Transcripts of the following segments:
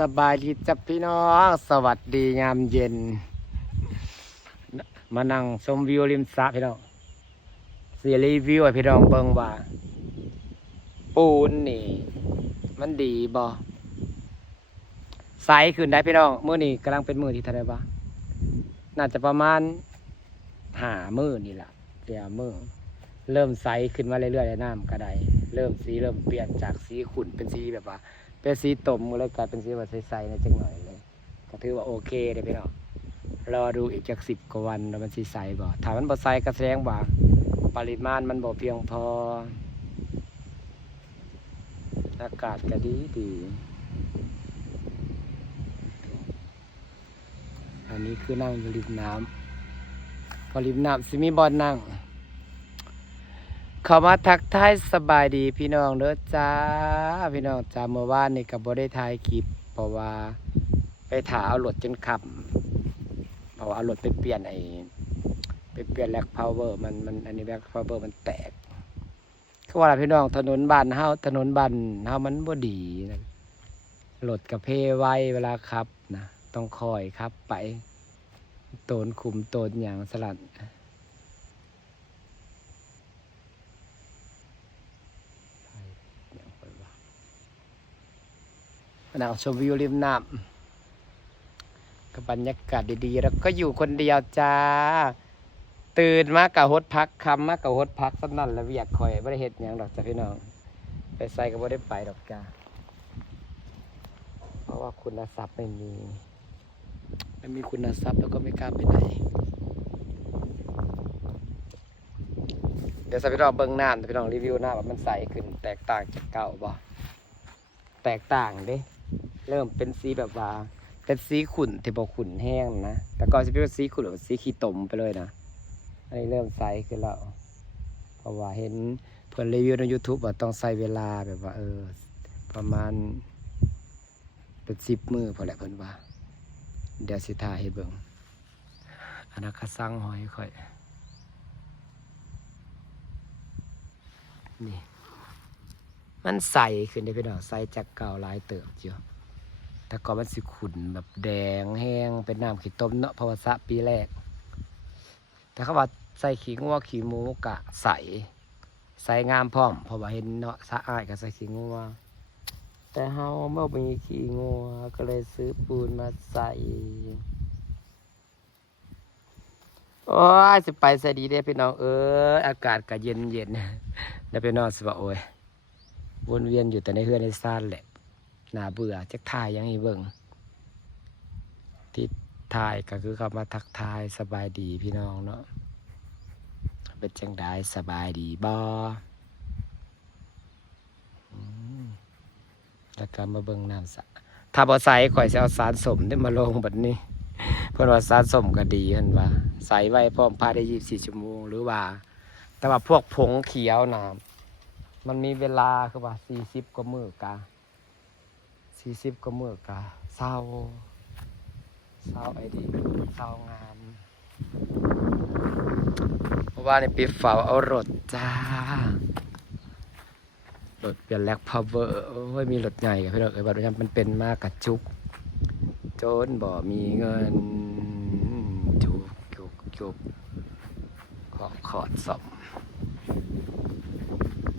สบายดีจับพี่น้องสวัสดียามเย็น มานั่งชมวิวริมสระพี่น้องเสียรีวิวให้พี่น้องเบิ่งว่า ปูนนี่ มันดีบ่ใสขึ้นได้พี่น้องมื้อนี้กำลังเป็นมือที่เท่าไร่บ่น่าจะประมาณหามือนี่แหละเดี๋ยวมือเริ่มใสขึ้นมาเรื่อยๆแล้วน้ำก็ไดเริ่มสีเริ่มเปลี่ยนจากสีขุ่นเป็นสีแบบว่า เป็นสีตมก็เลยกลายเป็นสีแบบใสๆในจังหน่อยเลยก็ถือว่าโอเคเลยพี่น้องรอดูอีกจากสิบกว่าวันแล้วมันสีใสบ่ถ้ามันบ่ใสก็แสดงว่าปริมาณมันบ่เพียงพอ อากาศก็ดีดี อันนี้คือนั่งอยู่ริมน้ำพอริมน้ำสิมีบอลนั่ง เขามาทักทายสบายดีพี่น้องเด้อจ้า พี่น้องจ้าเมื่อวานนี่กับบ่ได้ถ่ายคลิป เพราะว่าไปถาเอารถจนขับเพราะว่าเอารถไปเปลี่ยนไอ้ไปเปลี่ยนแลกพาวเวอร์มันมันอันนี้แลกพาวเวอร์มันแตกคือว่าพี่น้องถนนบ้านเฮาถนนบ้านเฮามันบ่ดีนะรถกระเพไว้เวลาขับนะต้องคอยครับไป โตนคุมโตนอย่างสลัด มา นั่งชมวิวริมน้ำกับบรรยากาศดีๆ แล้วก็อยู่คนเดียวจ้า ตื่นมากับฮดพักคำมากับฮดพักสักนั่นแล้วเวียกคอยไม่ได้เห็ดหยังดอกจ้ะพี่น้อง ไปใส่ก็ไม่ได้ไปดอกจ้าเพราะว่าคุณทรัพย์ไม่มีไม่มีคุณทรัพย์แล้วก็ไม่กล้าไปไหนเดี๋ยวสัพี่น้องเบิ้งน้ำพี่น้องรีวิวหน้าว่ามันใสขึ้นแตกต่างจากเก่าบ่แตกต่างเด้ เริ่มเป็นสีแบบว่า เป็นสีขุ่นที่บอกขุ่นแห้งนะ แต่ก่อนจะเป็นสีขุ่นแบบสีขี้ตมไปเลยนะ อันนี้เริ่มใสขึ้นแล้ว เพราะว่าเห็นเพื่อนรีวิวใน YouTube ว่าต้องใส่เวลาแบบว่า เออ ประมาณเป็นสิบมือพอแหละเพิ่อนว่า เดี๋ยวสิทาให้เบิ่งอันนั้นก็สั่งหอยค่อย นี่ มันใสขึ้นได้พี่น้องใสจากเก่าลายเติบเจียว แต่ก่อนมันสิขุ่นแบบแดงแห้งเป็นน้ำขี้ต้มเนาะเพราวสะปีแรก แต่เขาว่าใส่ขี้งัวขี้หมูกะใสใสงามพร้อมเพราะว่าเห็นเนาะสะอายกับใส่ขี้งัวแต่เฮาเมื่อมีขี้งัวก็เลยซื้อปูนมาใส่โอ้ยสิไปสดีเด้พี่น้องเอออากาศก็เย็นเย็นๆแล้วพี่น้องสิว่าโอ้ยวนเวียนอยู่แต่ในเฮือนในซ่านแหละ น่าเบื่อจักทายยังอีเบิ่งที่ทายก็คือเขามาทักทายสบายดีพี่น้องเนาะเป็นจังได้สบายดีบอแล้วก็มาเบิ่งน้ำสะถ้าบ่ใส่ข่อยสิเอาสารสมได้มาลงแบัดนี้ เพิ่นว่าสารสมก็ดีเพิ่นว่า ใส่ไว้พร้อมภาได้ยใน24ชั่วโมงหรือว่า แต่ว่าพวกผงเขียวน้ำมันมีเวลาคือว่าสี่สิบกว่ามือกา สี่สิบกว่ามือกาเศร้าเศร้าไอ้ดีเศร้างานเพราะว่าในปีฝาเอารถจ้ารถเปลี่ยนแลกพาวเวอร์โอ้ยมีรถใหญ่กับพี่น้องเอ้ยบัดนี้มันเป็นมากกระจุก โจนบ่ มีเงิน จุกจุกจุกขอขอดสม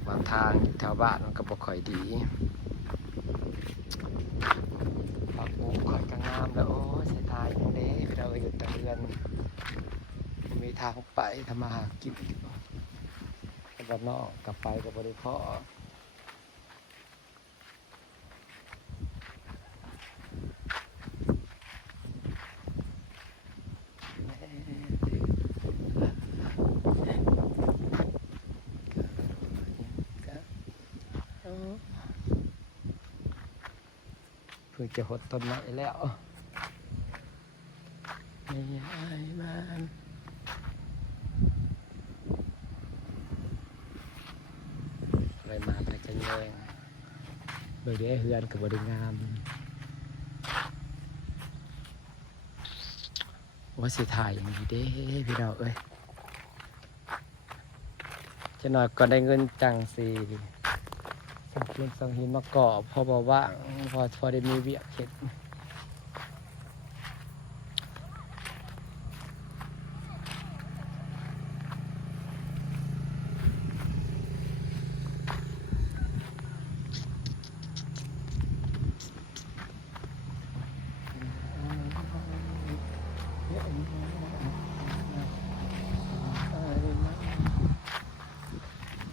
บางทางแถวบ้านมันก็บ่ค่อยดี ปากปูค่อยกางงามแล้วโอ้เสียทายยังเด้เราอยู่ตะเรือนมีทางไปทำมาหากินกับนนอกกลับไปกับบริพ่อเพื่อจะหดต้นไม้แล้วไม่ให้มันอะไรมาแต่กันแยงเบอร์เดียเฮือนกับบริงามว่าสิถ่ายอย่างนี้เด้พี่เราเอ้ยจะหน่อยก่อนได้เงินจังสี สังเกตสังหินมาก่อพอบอกว่าพอพอได้มีเวียกเห็ด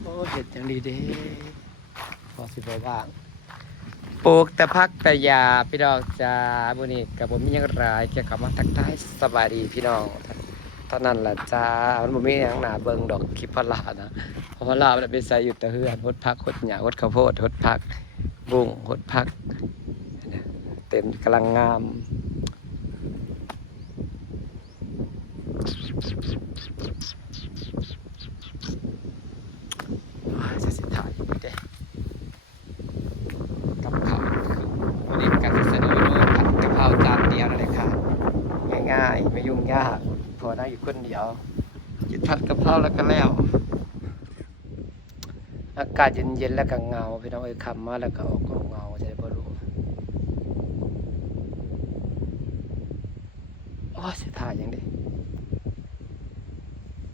โอ้เห็ดอย่างดีเด้ สิบว่างปลูกแต่พักแต่ยาพี่น้องจ้าบุนี้กับผมมีหยังไรเกี่ยวกับมาทักทายสบายดีพี่น้องเท่านั้นแหละจ้ามันบ่มีอย่างหนาเบิงดอกคิพลานะเพราะพลามันเป็นใส่อยู่แต่เฮือนหดพักหดหยาหดข้าวโพดหดพัก บุ้งหดพัก เต็มกำลังงามจะสิถ่ายเด้กับข้าวคือวันนี้การเสนอโดยผัดกะเพราจานเดียวนั่นเลยค่ะ ง่ายๆ ไม่ยุ่งยาก พ อยู่คนเดียวกินผัดกะเพราแล้วก็แล้ว อากาศเย็นๆแล้วก็เงาพี่น้องเอ้ยคำมาแล้วก็ออกเงาจะได้บรู้โอ้ยสิถ่ายยังไง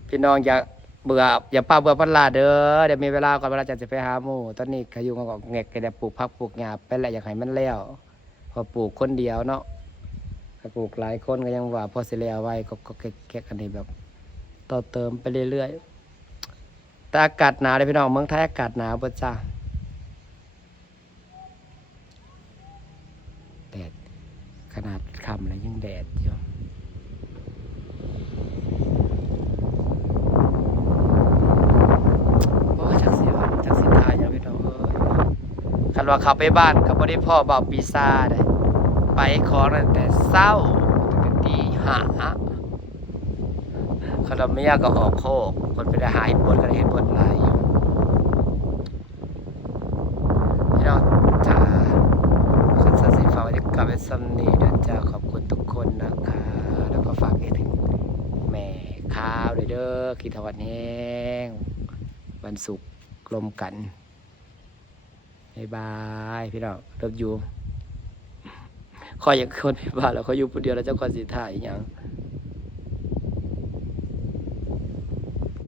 พี่น้องอย่าเบื่ออย่าป้าเบื่อพันลาเด้อเดี๋ยวมีเวลาก่อนเวลาจะไปหาหมู่ตอนนี้ขยุงก็เงกก็ได้ปลูกผักปลูกหญ้าไปแล้วอยากให้มันแล้วพอปลูกคนเดียวเนาะ ถ้าปลูกหลายคนก็ยังว่าพอสิแล้วไว้ก็ก็แก๊กอันนี้แบบ ต่อเติมไปเรื่อยๆแต่อากาศหนาวเลยพี่น้องเมืองไทยอากาศหนาวบ่จ้าแดดขนาดคำแล้วยังแดดอยู่โอ้ยจักสิว่าจักสิทยยังพี่น้องเอ้ยคันว่าเขาไปบ้านกับบ่ได้พ่อเบาปีซาได้ ไปของตั้งแต่เศร้าตั้งแต่ตีห้าคันว่าไม่ยากก็ออกโคก คนไปได้หาเห็ดบดก็ได้เห็ดบดหลายอยู่พี่น้องจ้าคนสันสิฟ้าจะกลับไปซ้ำนี่นะจ้าขอบคุณทุกคนนะคะ แล้วก็ฝากให้ถึงแม่ข้าวด้วยเด้อคิดทอดแห้งวันศุกร์กลมกันบายบาย พี่น้องเลิฟยู คอยอย่างคนไม่บ้านแล้วเขาอยู่ผู้เดียวแล้วเจ้าคอนสิถ่ายอย่าง